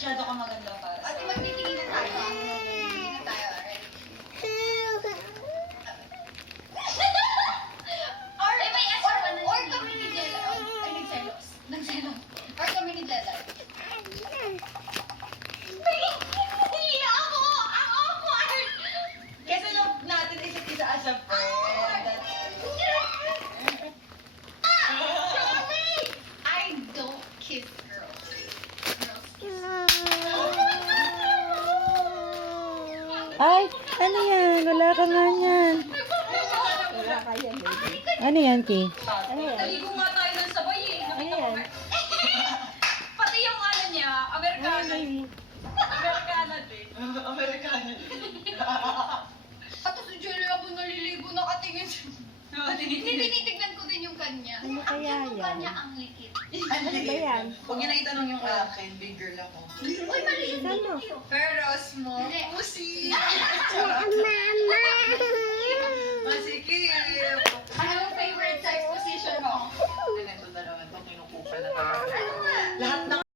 Masyado ka maganda para sa... Ate, magtitingin na tayo. Magtitingin na tayo, alright? Or kami ni Jella. Ay, nagselos. Nagselos. Or kami ni Jella. Hiya ako! Ang awkward! Kasi love natin isa't isa as a friend. Sorry! I don't kiss girls. Girls kiss. Ay, ano yan? Wala ka nga yan. Wala ka yan, baby. Ano yan, Ki? Ano yan? Taligo nga tayo ng sabay eh. Nakita ko. yan? Pati yung ano niya, Amerikano. Amerikano din. Amerikano din. At si Julia ako naliligo nakatingin siya. Hindi, tinitignan ko din yung kanya. Ano kaya Ang yan? kanya ang likit. Ano ba yan? Huwag niyo na itanong yung akin, big girl ako. Uy, mali yun. Ano? Pero mo, Hindi. pussy! Mama!